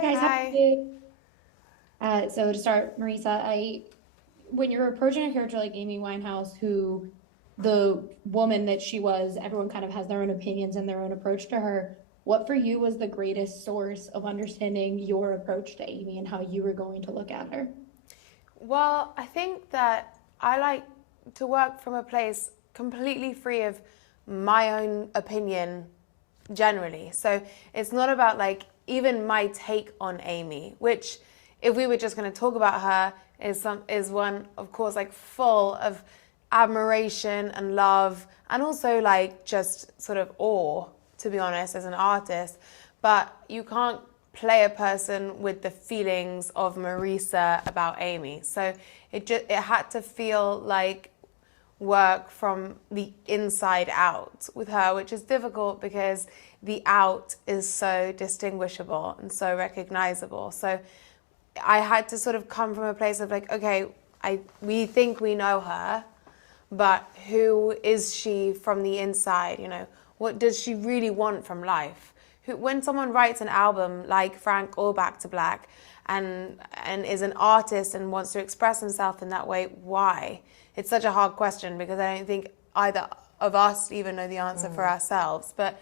Hi guys, how are Hi. you? So to start, Marisa, when you're approaching a character like Amy Winehouse, who the woman that she was, everyone kind of has their own opinions and their own approach to her. What for you was the greatest source of understanding your approach to Amy and how you were going to look at her? Well, I think that I like to work from a place completely free of my own opinion generally. So it's not about like even my take on Amy, which if we were just going to talk about her is one of course like full of admiration and love and also like just sort of awe, to be honest, as an artist. But you can't play a person with the feelings of Marisa about Amy. So it had to feel like work from the inside out with her, which is difficult because the out is so distinguishable and so recognizable. So I had to sort of come from a place of like, okay, we think we know her, but who is she from the inside? You know, what does she really want from life? When someone writes an album like Frank or Back to Black, and is an artist and wants to express himself in that way, why? It's such a hard question because I don't think either of us even know the answer for ourselves. But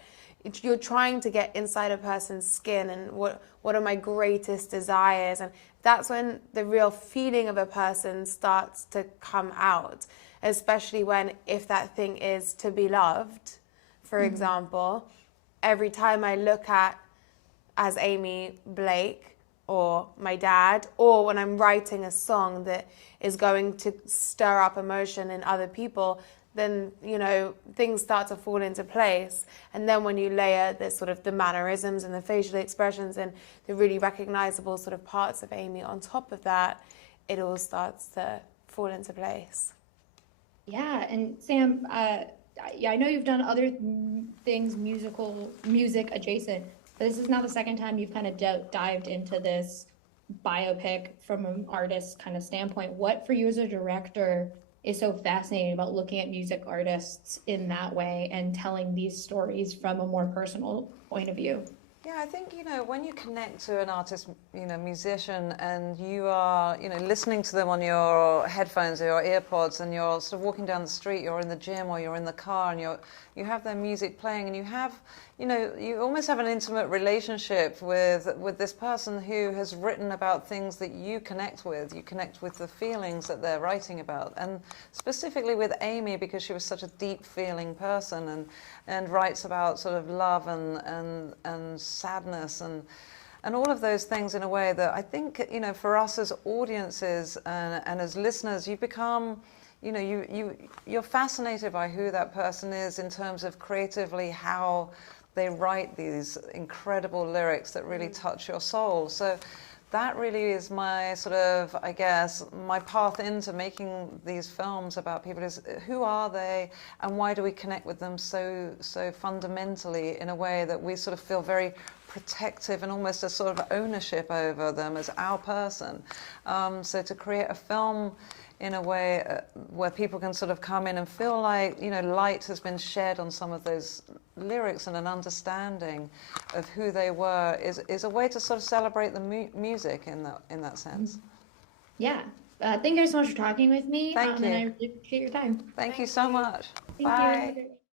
you're trying to get inside a person's skin and what are my greatest desires, and that's when the real feeling of a person starts to come out, especially when if that thing is to be loved, for example. Every time I look at as Amy Blake or my dad, or when I'm writing a song that is going to stir up emotion in other people, then, you know, things start to fall into place. And then when you layer the sort of the mannerisms and the facial expressions and the really recognizable sort of parts of Amy on top of that, it all starts to fall into place. Yeah, and Sam, yeah, I know you've done other things music adjacent, but this is now the second time you've kind of dived into this biopic from an artist kind of standpoint. What for you as a director is so fascinating about looking at music artists in that way and telling these stories from a more personal point of view? Yeah, I think, when you connect to an artist, musician, and you are, listening to them on your headphones or your earpods, and you're sort of walking down the street, you're in the gym or you're in the car, and you have their music playing, and you have, you almost have an intimate relationship with this person who has written about things that you connect with. You connect with the feelings that they're writing about, and specifically with Amy because she was such a deep feeling person, and writes about sort of love and sadness and all of those things in a way that I think, for us as audiences and as listeners, you become, you're fascinated by who that person is in terms of creatively how they write these incredible lyrics that really touch your soul. So that really is my sort of, I guess, my path into making these films about people is who are they and why do we connect with them so fundamentally in a way that we sort of feel very protective and almost a sort of ownership over them as our person. So to create a film in a way where people can sort of come in and feel like, light has been shed on some of those lyrics and an understanding of who they were is a way to sort of celebrate the music in that sense. Yeah. Thank you so much for talking with me. Thank And I you. really appreciate your time. Thank you Thank so you. much. Thank you. Have a Bye. great